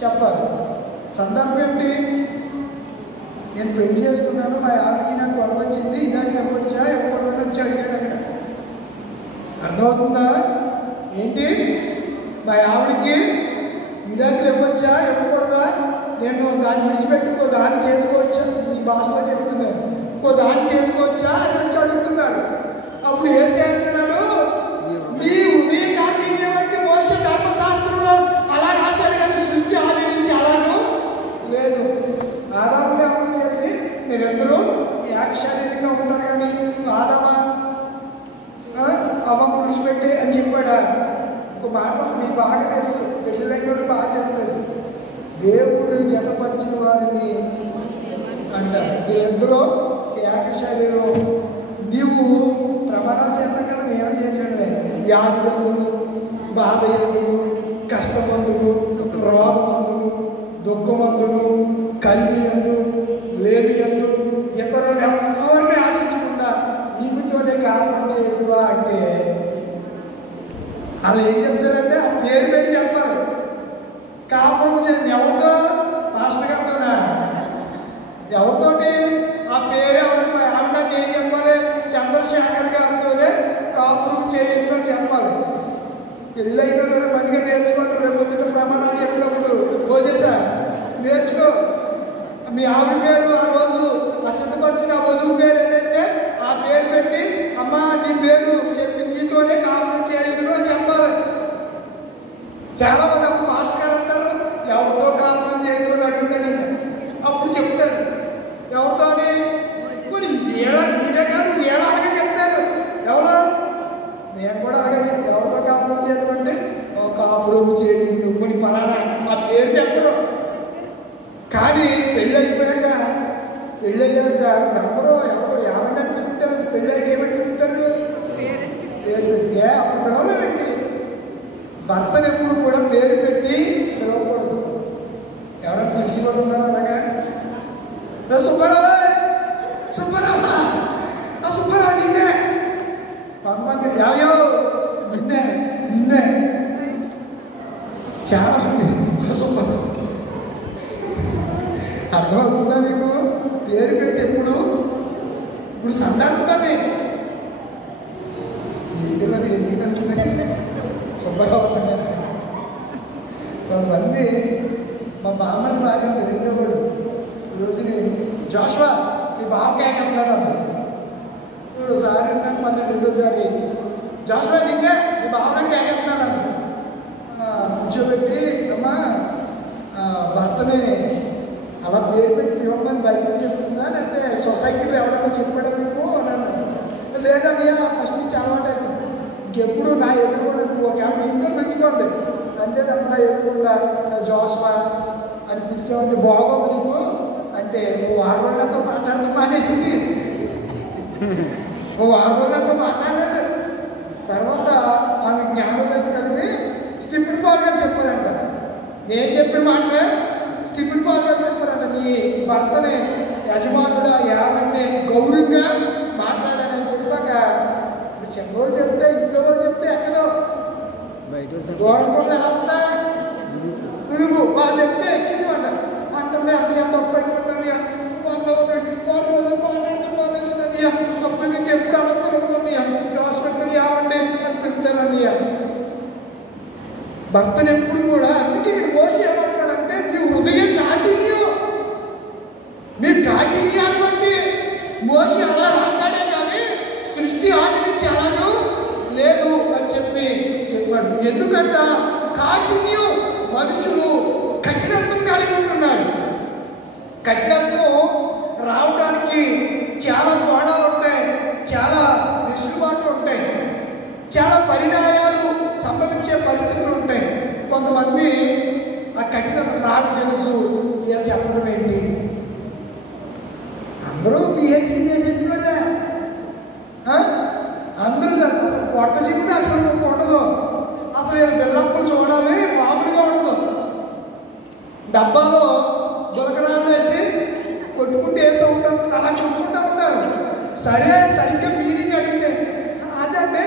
చెప్పాలి. సందర్భం ఏంటి? నేను పెళ్లి చేసుకున్నాను, మా ఆవిడకి నాకు గొడవ వచ్చింది, ఇలాగ ఇవ్వచ్చా ఇవ్వకూడదని వచ్చి అడిగాడు అక్కడ. అర్థమవుతుందా? ఏంటి? మా ఆవిడకి ఇడాకులు ఇవ్వచ్చా ఇవ్వకూడదా, నేను దాన్ని విడిచిపెట్టి ఇంకో దాన్ని చేసుకోవచ్చా, మీ భాషలో చెప్తున్నాను, ఇంకో దాన్ని చేసుకోవచ్చా అని వచ్చి అడుగుతున్నారు. అప్పుడు యేసయ్య అంటున్నాడు, మీ హృదయ కాఠిన్యం బట్టి మోషే ధర్మశాస్త్రంలో అలా రాశాడు కానీ సృష్టి ఆది నుంచి అలాగూ లేదు. ఆదాముని అమలు చేసి మీరెందరూ ఏకశారీరంగా ఉంటారు కానీ ఆదామా అవ్వకు విడిచిపెట్టి అని చెప్పాడా? ఒక మాట మీకు బాగా తెలుసు, పెళ్ళిళ్ళైన వాళ్ళు బాగా చెప్తుంది, దేవుడు జతపరిచిన వారిని అంటారు. వీళ్ళెందరూ ఏకశారీరం. నీవు ప్రమాణం చేద్దాం కదా, నేను చేశానులే, వ్యాధి మందులు, బాధ ఎందులు, కష్టమందులు, రోగమందులు, దుఃఖమందులు, కలిమి ఎందు, లేమి ఎందు ఇతరులను ఎవరిని ఆశించకుండా ఈమెతోనే కాపురం చేయదువా అంటే అలా ఏం చెప్తారంటే ఆ పేరు పెట్టి చెప్పాలి. కాపురం చేయండి ఎవరితో? మాస్టర్ గారితోనా? ఎవరితోటి? ఆ పేరు ఎవరికి ఆవిడకి ఏం చెప్పాలి? చంద్రశేఖర్ గారితోనే కాపురం చేయదు అని చెప్పాలి. పెళ్ళైన మంచిగా నేర్చుకుంటారు. రేపు పొద్దున్న ప్రమాణాలు చెప్పినప్పుడు ఓజేసా నేర్చుకో. మీ ఆవిడ పేరు ఆ రోజు అసిద్ధపరిచిన వధువు పేరు ఏదైతే ఆ పేరు పెట్టి అమ్మా నీ పేరు చెప్పి నీతోనే కాపురం చేయదు అని చెప్పాలి. చాలా మంది అప్పుడు మాస్టర్ గారు అంటారు ఎవరితో కాపురం చేయదు అని అడుగుతాడండి. అప్పుడు చెప్తాడు ఎవరితో అని. కొన్ని మీరే కాదు వీళ్ళ అలాగే చెప్తారు. ఎవరు? నేను కూడా అలాగే ఎవరితో కాపురం చేయదు అంటే కాపురం చేయదు కొన్ని పలానా ఆ పేరు చెప్పరు. కానీ పెళ్ళైపోయాక అందరూ ఎవరు ఏమన్నా పిలుస్తారు, పెళ్ళాక ఏమని పిలుస్తారు? పేరు పెట్టి. అప్పుడు పిలవలేమండి. భర్తను ఎప్పుడు కూడా పేరు పెట్టి పిలవకూడదు. ఎవరైనా పిలిచి కూడా ఉన్నారా అలాగా? సుబ్బారావా సుబ్బారావా సుబ్బారావు నిన్నే, కొంతమంది యాయో నిన్నే చాలా మంది సుబ్బారావు. అర్థమవుతుందా మీకు? పేరు పెట్టి ఇప్పుడు సందర్భం అది ఇంటిలో మీరు ఎందుకు అంటున్నారండి సుబ్బారావు అన్నాడు. కొంతమంది మా బామ్మని భార్య రెండోవాడు రోజుని జోష్వా మీ బావకి ఏకన్నాడు అన్న. ఒకసారి అన్నాను, మళ్ళీ రెండోసారి జోష్వా నిన్నే మీ బావకి ఏకన్నాడు అన్న. కూర్చోబెట్టి అమ్మా భర్తని అలా పేరు పెట్టి పిలవమని బయటకు చెప్తుందా లేకపోతే సొసైటీలో ఎవడన్నా చెప్పాడా మీకు అన్నాను. లేదన్నయ్య ఫస్ట్ నుంచి అలవాటు అయిపోయింది. ఇంకెప్పుడు నా ఎదురుకుండా నువ్వు ఒక ఆమె ఇంట్లో పెంచుకోండి అంతే తప్ప నా ఎదురుకుండా జోస్మా అని పిలిచామంటే బాగోదు నీకు అంటే ఓ 6 రోజులతో మాట్లాడుతూ మానేసింది. ఓ 6 రోజులతో మాట్లాడలేదు. తర్వాత ఆమె జ్ఞానోదయం కలిగి స్టిఫెన్ పాల్ గారు చెప్పారంట. నేను చెప్పిన మాటలే స్టిఫెన్ పాల్ గారు చెప్పారంట. నీ భర్తని యజమానుడు యావంటే గౌరవంగా మాట్లాడాలని దూరం కూడా ఎలా ఉంటాయి? విరుగు వాళ్ళు చెప్తే ఎక్కింది అంట అంటుంది. అన్నయ్య తప్పు అయిపోతుందన్నయ్య, 1 రోజులు మాట్లాడుతున్నానయ్య, తప్పు మీకు ఎప్పుడు అనుకోలేదన్నయ్య, క్లాస్ పెట్టుకుని యావండి అని పెడతానన్నయ్య. భర్తను ఎప్పుడు కూడా, అందుకే ఇక్కడ మోషే ఏమంటాడంటే మీ హృదయ కాఠిన్యం, మీ కాఠిన్యాన్ని బట్టి మోషే అలా రాశాడే కానీ సృష్టి ఆది నుంచి అలాగూ లేదు అని చెప్పాడు. ఎందుకంట కాఠిన్యం, మనుషులు కఠినత్వం కలిగి ఉంటున్నారు. కఠినత్వం రావడానికి చాలా కోణాలు ఉంటాయి, చాలా వెసులుబాట్లు ఉంటాయి, చాలా పరిణామాలు సంభవించే పరిస్థితులు ఉంటాయి. కొంతమంది ఆ కఠినత్వం నాకు తెలుసు ఇలా చెప్పడం ఏంటి, అందరూ పిహెచ్డి చేసేసిన వాళ్ళే, అందరూ అసలు పొట్ట చిక్కుని అసలు ఉండదు, అసలు బెల్లప్పులు చూడాలి మామూలుగా ఉండదు. డబ్బాలో గులకరాలు వేసి కొట్టుకుంటూ వేసి ఉంటుంది, అలా కొట్టుకుంటూ ఉంటారు. సరిగ్గా మీనింగ్ అడిగితే అదంటే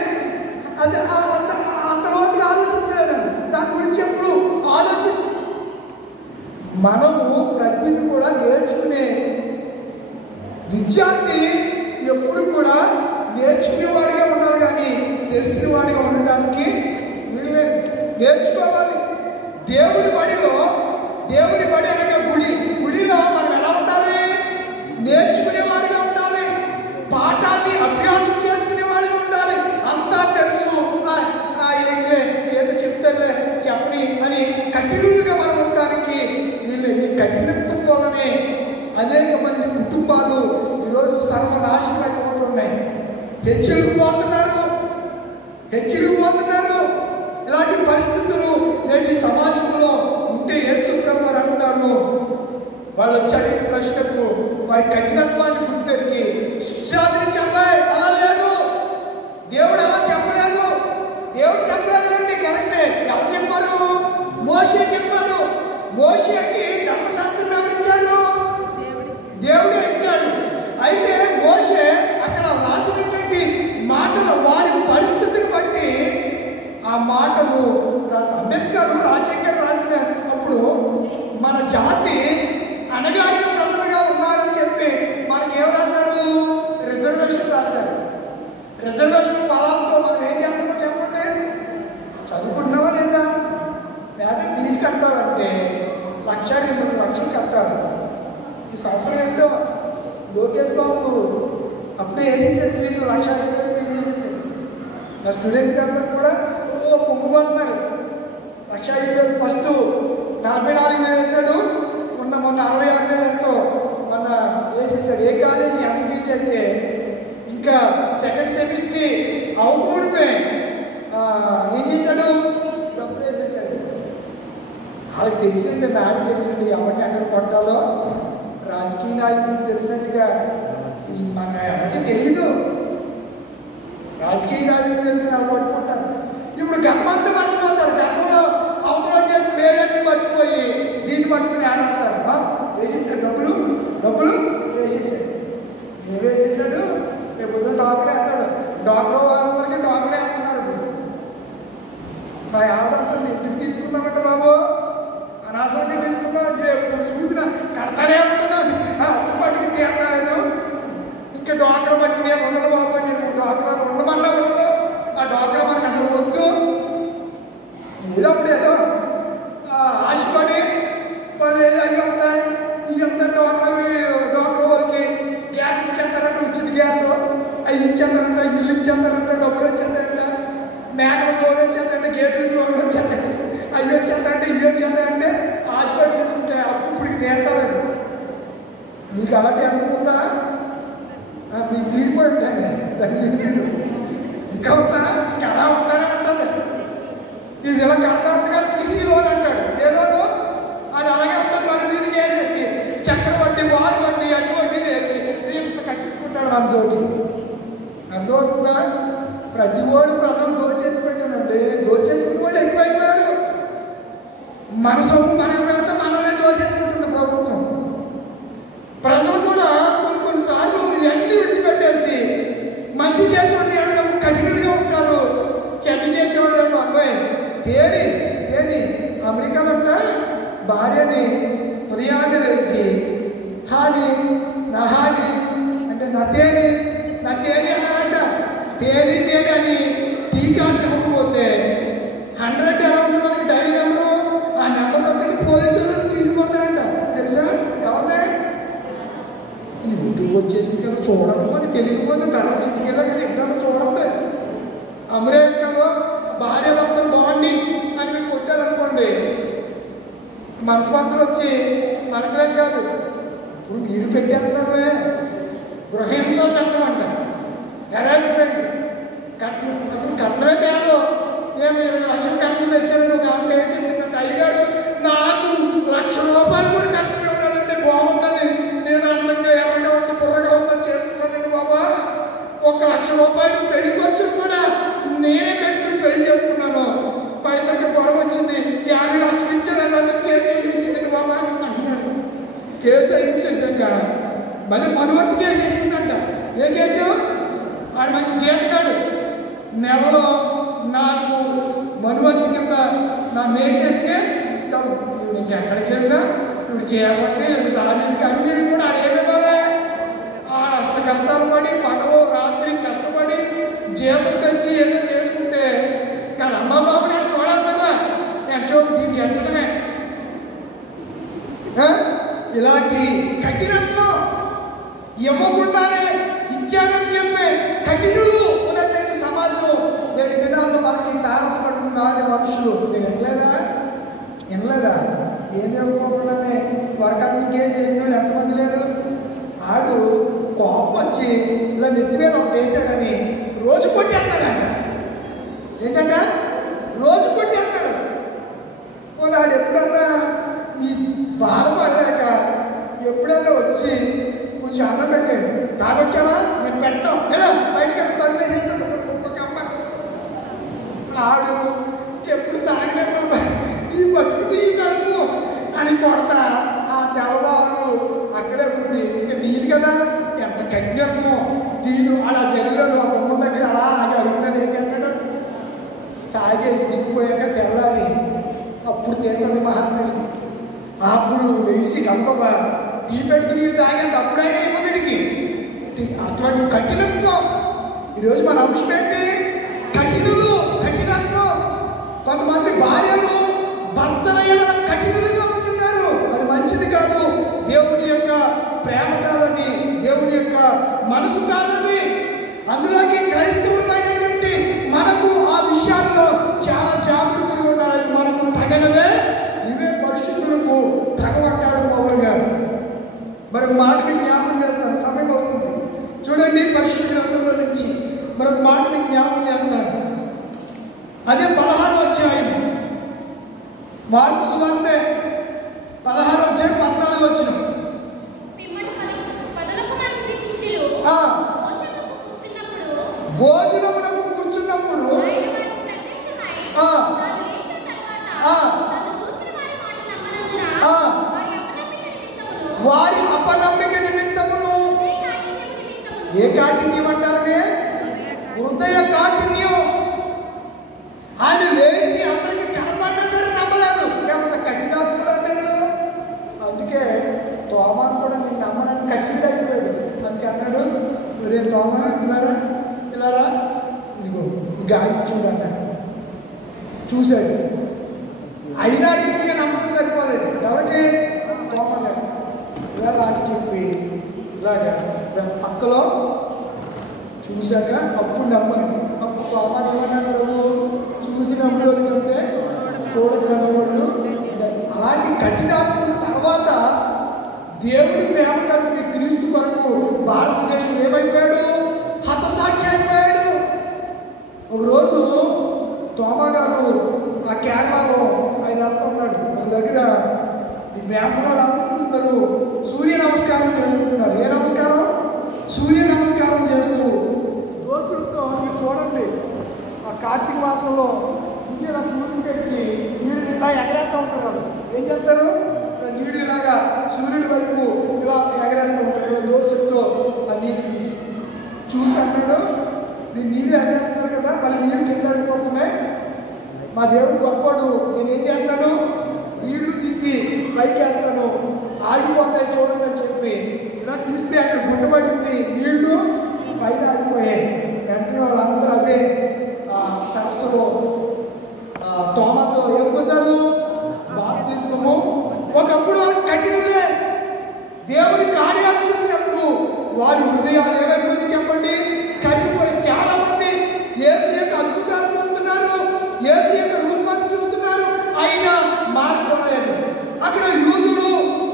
అది అంత రోజులు ఆలోచించలేదండి, దాని గురించి ఎప్పుడు మనము ప్రతిదీ కూడా నేర్చుకునే విద్యార్థి ఎప్పుడు కూడా నేర్చుకునేవాడిగా ఉండాలి కానీ తెలిసిన వాడిగా ఉండడానికి వీళ్ళే నేర్చుకోవాలి. దేవుని బడి అనగా గుడిలో మనం ఎలా ఉండాలి? నేర్చుకునేవాడిగా ఉండాలి, పాఠాన్ని అభ్యాసం చేసుకునేవాడిగా ఉండాలి. అంతా తెలుసు, ఏదో చెప్తారులే చెప్పని అని కఠినుడిగా మనం ఉండడానికి వీళ్ళని కఠినత్వం వల్లనే అనేక మంది కుటుంబాలు ఈరోజు సర్వనాశనం అయిపోతున్నాయి, హెచ్చరిపోతున్నారు. ఇలాంటి పరిస్థితులు నేటి సమాజంలో ఉంటే యేసు ప్రభు వారు అంటున్నారు, వాళ్ళు వచ్చి అడిగిన ప్రశ్నకు వారి కఠినత్వాన్ని గుర్తెరిగి శిక్షాదిని చెప్పాయి. అలా లేదు, దేవుడు అలా చెప్పలేదు. దేవుడు చెప్పలేదండి, కరెక్టే. ఎవరు చెప్పారు? మోషే చెప్పాడు. మోషేకి ధర్మశాస్త్రం ఎవరిచ్చాడు? దేవుడే ఇచ్చాడు. అయితే మోషే అక్కడ రాసినటువంటి మాటలు వారి పరిస్థితిని బట్టి ఆ మాటలు అంబేద్కర్ రాజశేఖర్ రాసిన అప్పుడు మన జాతి అణగారిన ప్రజలుగా ఉన్నారని చెప్పి మనకి ఏం రాశారు? రిజర్వేషన్ రాశారు. రిజర్వేషన్ ఫలాలతో మనం ఏం చేస్తామో చెప్పండి. చదువుకుంటున్నావా లేదా? లేదా ఫీజు కట్టాలంటే 1,00,000 కట్టాలి. ఈ సంవత్సరం ఏంటో లోకేష్ బాబు అప్పుడే వేసేసాడు ఫీజు, 1,05,000 ఫీజు వేసేసాడు. నా స్టూడెంట్కి అందరూ కూడా పొంగిపోతున్నారు. 1,05,000 ఫస్ట్ 44,000 వేసాడు, మొన్న 66,000 ఎంతో మొన్న వేసేసాడు. ఏ కాలేజీ ఎంత ఫీజు అయితే ఇంకా సెకండ్ సెమిస్టర్ అవుట్పుడిపే ఏం చేశాడు? డబ్బులు వేసేసాడు. వాళ్ళకి తెలిసింది, నాకు తెలిసింది ఎవరిని ఎక్కడ కొట్టాలో. రాజకీయ నాయకులకు తెలిసినట్టుగా మన ఎవరికి తెలియదు. రాజకీయ నాయకులు తెలిసిన వాళ్ళు పట్టుకుంటారు. ఇప్పుడు గతమంతా మర్చిపోతారు. గతంలో అవతల చేసి మేలన్నీ మర్చిపోయి దీన్ని పట్టుకుని ఆడుతారు. వేసేసాడు డబ్బులు వేసేసాడు. ఏం వేసేసాడు? రేపు పొద్దున డాక్టరే వేస్తాడు. డాక్టర్ వాళ్ళందరికీ డాక్టరే అంటున్నారు. ఇప్పుడు మా ఆవిడంతా ఎందుకు తీసుకున్నామంటే బాబు అనవసరంగా తీసుకున్నాం, రేపు చూసిన కడతానే ఉంటున్నాను, అప్పు పట్టుకు తీరలేదు. ఇంకా డాక్టర్ బట్టి నేను ఉండను బాబు, నేను డాక్టర్ ఉండమన్నా ఉండదు. ఆ డాక్టర్ మనకు అసలు వద్దు. ఏదో ఆశపడి వాళ్ళు అయ్యి ఇంత డాక్టర్ వాళ్ళకి గ్యాస్ ఇచ్చేస్తారంట, ఉచిత గ్యాస్ అవి ఇచ్చేస్తారంట, ఇల్లు ఇచ్చేస్తారంట, డబ్బులు వచ్చేస్తాయంట, మేకలు లోన్ వచ్చేస్తాయంట, గేదెలు లోన్ వచ్చేస్తాయంట, అవి వచ్చేస్తాయంటే ఇవి వచ్చేస్తాయంటే హాస్పిటల్ తీసుకుంటే అప్పు ఇప్పుడు తీరుతారని. మీకు అలాంటి అనుకుంటా మీకు తీరిపోయి ఉంటాయి. దాన్ని మీరు ఇంకా ఉంటా, ఇంకా అలా ఉంటానే ఉంటుంది. ఇది ఇలా కడతా ఉంటాడు, సీసీ లోన్ అంటాడు. ఏ లోను? అది అలాగే ఉంటుంది. మన దీనికి వేసేసి చక్కెర వడ్డీ, వారు వడ్డీ, అడ్డు వడ్డీ వేసి ఇంత కట్టించుకుంటాడు మనతోటి. అర్థమవుతుందా? ప్రతి ఓడు ప్రజలు దోచేసి పెట్టానండి. దోచేసుకునే వాళ్ళు ఎక్కువైపోయారు. మన సొమ్ము మనకు పెడితే మనల్ని దోచేసుకుంటుంది ప్రభుత్వం. ప్రజలు కూడా కొన్నిసార్లు ఇవన్నీ విడిచిపెట్టేసి మంచి చేసేవాళ్ళు కఠినంగా ఉంటారు, చెడ్డ చేసేవాళ్ళు అబ్బాయి తేని తేని అమెరికాలో ఉంట భార్యని ఉదయాన్నే లేచి హాని నా హాని అంటే నా తేని అన్నారంట. తేని అని టీకాస్ ఇవ్వకపోతే 100 ఎలా ఉంది మనకి డైలీ నెంబరు, ఆ నెంబర్ దగ్గరికి పోలీసులు తీసుకుపోతారంట. తెలుసా ఎవరినే? యూట్యూబ్ వచ్చేసింది కదా, చూడండి. మరి తెలియకపోతే తర్వాత ఇంటికి వెళ్ళాక ఎక్కడన్నా చూడండి. అమెరికాలో భార్య భర్తలు బాగుండి అని మీరు కొట్టారనుకోండి, మనస్పర్ధలు వచ్చి మనకులే కాదు ఇప్పుడు మీరు పెట్టేస్తున్నారులే గృహహింస చట్టం అంట, హెరాస్మెంట్, కట్నం. అసలు కట్నమే కాదు. నేను 20 లక్షలు కట్నం తెచ్చాను ఒక ఆమె కేసు ఏంటంటే, అయ్యారు నాకు ₹1,00,000 కూడా కట్నం ఇవ్వలేదండి, బాగుందని నేను అందంగా ఎర్రగా ఉంది కుర్రగా ఉందని చేసుకున్నానండి బాబా. ₹1,00,000 పెళ్లి ఖర్చులు కూడా నేనే పెట్టుకుని పెళ్లి చేసుకున్నాను. మా ఇద్దరికి గొడవ వచ్చింది, 50 లక్షలు ఇచ్చానన్నా కేసు వేసేసిందండి బాబా అంటున్నాడు. కేసు అయిపోసేసాక మళ్ళీ మనువర్తి కేసు వేసిందంట. ఏ కేసు? వాడు మంచి జీతగాడు, నెలలో నాకు మనువర్తి కింద నా మెయింటెనెన్స్కే డబ్బు. ఇప్పుడు ఇంకెక్కడికి వెళ్ళినా ఇప్పుడు చీరలకి సారీకి అన్నిటికి కూడా అడిగేవాళ్ళే. ఆ అష్ట కష్టాలు పడి పగలు రాత్రి కష్టపడి జీతం తెచ్చి ఏదో చేసుకుంటే కానీ అమ్మ బాబు నేను చూడాల్సలా నేను చూపు దీనికి ఎంటమే. ఇలాంటి కఠినత్వం ఇవ్వకుండానే ఇచ్చానని చెప్పే కఠినులు ఉన్నటువంటి సమాజం నేటి దినాల్లో మనకి తారసపడుతుంది. అలాంటి మనుషులు మీరు వినలేదా? ఏమి ఇవ్వకుండానే వరకట్నం కేసు వేసిన వాళ్ళు ఎంతమంది లేరు? ఆడు కోపం వచ్చి ఇలా నెత్తి మీద ఒకటి వేసాడని రోజు కొట్టేస్తాడంట. ఏంటంటే రోజు కొట్టేస్తాడు. వాడు ఎప్పుడన్నా నీ బాధపడలేక ఎప్పుడన్నా వచ్చి కొంచెం అన్నం పెట్టాడు, తాగొచ్చావా నేను పెట్టాం ఎలా బయటకి తరిమేసేస్తాడు ఒక్కొక్క అమ్మ. ఆడు ఎప్పుడు తాగినట్టు ఈ పట్టుకు ఈ కడుపు అని కొడతా ఆ తెల్లవారు అక్కడే ఉండి ఇంకా తీయదు కదా. ఎంత కఠినత్వం తీదు. అలా శరీరంలో ఆ బొమ్మ దగ్గర అలాగే అరుగున్నది ఏం చేస్తాడు, తాగేసి దిగిపోయాక తెల్లారి అప్పుడు తీరుతుంది మహాతల్లి. అప్పుడు వేసి గంప టీ పెట్టుకుని తాగేది అప్పుడైనా ఏమోదికి అటువంటి కఠినత్వం. ఈరోజు మన అంశం ఏంటి? కఠినత్వం. కొంతమంది భార్యలు భర్తల ఎడల కఠినంగా ఉంటున్నారు. అది మంచిది కాదు. దేవుని యొక్క ప్రేమ కాదది, దేవుని యొక్క మనసు కాదది. అందులోకి క్రైస్తవులమైనటువంటి మనకు ఆ విషయాల్లో చాలా జాగరూకులుగా ఉండాలని మనకు తగనవే ఇవే పరిశుద్ధులకు తగవట్టాడు పౌలు గారు. మరొక మాట మీకు జ్ఞాపకం చేస్తాను, సమయం అవుతుంది. చూడండి పరిశుద్ధ గ్రంథంలో నుంచి మరొక మాట మీకు జ్ఞాపకం చేస్తాను. అదే 16వ అధ్యాయం మార్కు సువార్త 16వ అధ్యాయం 14వ వచనం. భోజనమునకు కూర్చున్నప్పుడు వారి అపనమ్మిక నిమిత్తమును ఏ కాఠిన్యం అంటారు? హృదయ కాఠిన్యం. ఆయన లేచి అందరికి కనపడినా సరే నమ్మలేదు. ఎంత కఠినాత్ముడు అంటాడు. అందుకే తోమాను కూడా నేను నమ్మడానికి కఠినుడు అయిపోయాడు. అందుకే అన్నాడు, రే తోమా ఇలారా ఇదిగో ఈ గాలి చూడు అన్నాడు. చూశాడు, అయినాడికి ఇంకా నమ్మకం సరిపోలేదు. ఎవరికి? తోమ గారు. ఇలా అని చెప్పి ఇలాగా దాని పక్కలో చూశాక అప్పుడు నమ్మాడు. అప్పుడు తోమాను ఏమన్నాడు, నువ్వు చూసి నమ్మేవాళ్ళు అంటే చూడక నమ్మేవాళ్ళు. అలాంటి కఠినాత్ముడు తర్వాత దేవుడి ప్రేమ కలిగి క్రీస్తు కొరకు భారతదేశం ఏమైపోయాడు? హతసాక్షి అయిపోయాడు. ఒకరోజు తోమా గారు ఆ కేరళలో ఆయన వెళ్తూ ఉన్నాడు. ఒక దగ్గర ఈ బ్రాహ్మణులు అందరూ సూర్య నమస్కారం చేసుకుంటున్నారు. ఏ నమస్కారం? సూర్య నమస్కారం చేస్తూ దోషులతో మీరు చూడండి ఆ కార్తీక మాసంలో దిగిన సూర్యుడు పెట్టి నీళ్ళు ఇలా ఎగరేస్తూ ఉంటారు. వాళ్ళు ఏం చేస్తారు? నీళ్ళు ఇలాగా సూర్యుడి వైపు ఇలా ఎగరేస్తూ ఉంటారు. దోషులతో ఆ నీళ్ళు తీసి చూసి అన్నాడు, నీ నీళ్ళు ఎగరేస్తున్నారు కదా, మళ్ళీ నీళ్ళు కింద పడిపోతున్నాయి, మా దేవుడు గొప్పడు, నేనేం చేస్తాను, నీళ్లు తీసి పైకి వేస్తాను, ఆగిపోతాయి చూడండి అని చెప్పి ఇలా తీస్తే అక్కడ గుండెపడింది, నీళ్లు పైన ఆగిపోయాయి. వెంటనే వాళ్ళందరూ అదే సరస్సులో తోమతో ఏం పొందారు, బాప్తిస్మము. ఒకప్పుడు వాళ్ళు కఠినులే, దేవుని కార్యాలు చూసినప్పుడు వారి హృదయాలు ఏమైపోయింది చెప్పండి, కరిగిపోయి. చాలా మంది యేసు యొక్క అద్భుతాలు చూస్తున్నారు, యేసు యొక్క రూపాన్ని చూస్తున్నారు, అయినా మారిపోలేదు. అక్కడ యూదులు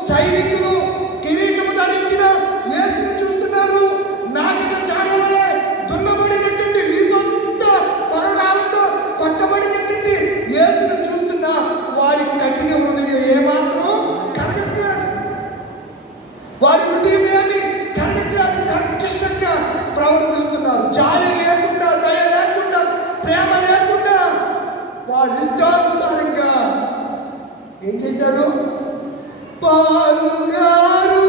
సైనికులు కిరీటము ధరించిన యేసుని చూస్తున్నారు, నాటిక చాడవలే దున్నబడినటువంటి వీటంతా కొరడాలతో కొట్టబడినటువంటి యేసుని చూస్తున్నా వారి కఠిన హృదయం ఏమాత్రం కరగట్లేదు. వారి హృదయం ఏమి కరగట్లేదు, కర్కశంగా ప్రవర్తిస్తున్నారు. జాలి లేకుండా, దయ లేకుండా, ప్రేమ లేకుండా వారి ఇష్టానుసారంగా ఏం చేశారు, పాలుగారు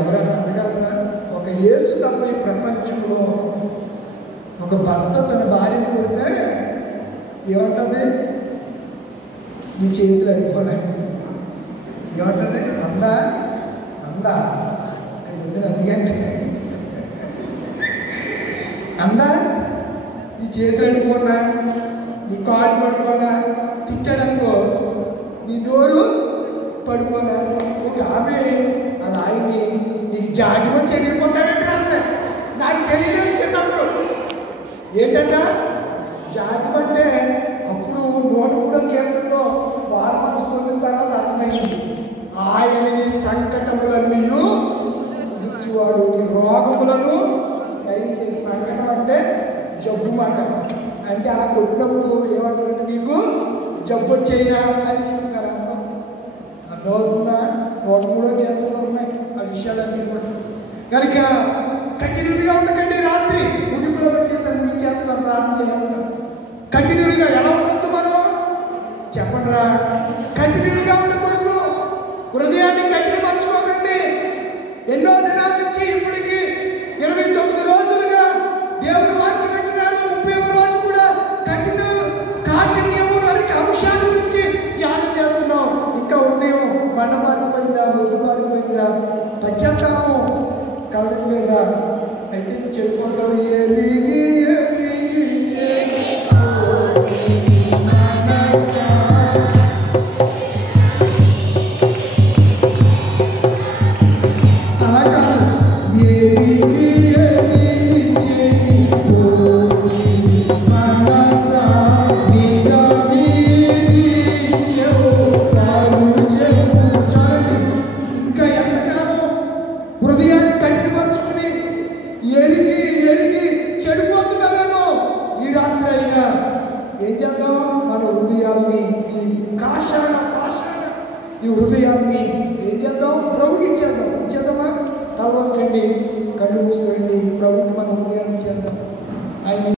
ఎవరైనా అనగలరా? ఒక యేసు తప్ప ఈ ప్రపంచంలో ఒక భర్త తన భార్యను కొడితే ఏమంటుంది? నీ చేతులు అడిగిపోయి ఏమంటుంది? అందా అందా పొద్దున అందుకంటే అందా నీ చేతులు అడిగిపోనా, నీ కాళ్ళు పడుకోనా, తిట్టాడనుకో నీ నోరు పడుకోనా. ఒక ఆమె అలా ఆయన్ని నీకు జాటిమో చెదిరిపోతాడంటే అంతే. నాకు తెలియదు చిన్నప్పుడు ఏంటంట జాటిమంటే అప్పుడు 103వ కీర్తనలో వారమాసు పొందిన తర్వాత అర్థమైంది. ఆయన నీ సంకటములన్నీ కుదుర్చువాడు, నీ రోగములను దయచేసి. సంకటం అంటే జబ్బు మాట. అంటే అలా కొట్టినప్పుడు ఏమంటారంటే నీకు జబ్బు వచ్చేయినా అని అర్థం. అర్థమవుతుందా? 103వ కీర్తనలో ఉన్నాయి ఆ విషయాలన్నీ కూడా. కనుక కఠినులుగా ఉండకండి. రాత్రి ముగింపులో వచ్చేసాను, ముగించేస్తాం, ప్రార్థన చేస్తాం. కఠినులుగా ఎలా ఉండొద్దు మనం చెప్పండి రా. కఠినులుగా ఉండకూడదు. హృదయాన్ని కఠినపరచుకోకండి. ఎన్నో దినాల నుంచి ఇప్పటికి 29 రోజులుగా దేవుడు వాక్యం వింటున్నారు. 30వ రోజు కూడా కాఠిన్యము అనే అంశాల గురించి ధ్యానం చేస్తున్నాం. ఇంకా హృదయం బండబారిపోయిందా, మొద్దుబారిపోయిందా, పశ్చాత్తాపం కలగలేదా? అయితే చెడిపోతావు. ఎరిగి ఎరిగి అలా కాదు. ఎరిగి ఎరిగి ఇంకా ఎంతకాలం హృదయాన్ని కఠినపరుచుకుని ఎరిగి ఎరిగి చెడిపోతున్నామేమో. ఈ రాత్రి అయినా ఏం చేద్దాం? మన హృదయాల్ని ఈ పాషాణ ఈ హృదయాన్ని ఏం చేద్దాం? ప్రభుకి ఇచ్చేద్దామా? తల వంచండి, కళ్ళు మూసుకోండి. ప్రభుకి మన హృదయాన్ని ఇచ్చేద్దాం. ఆయన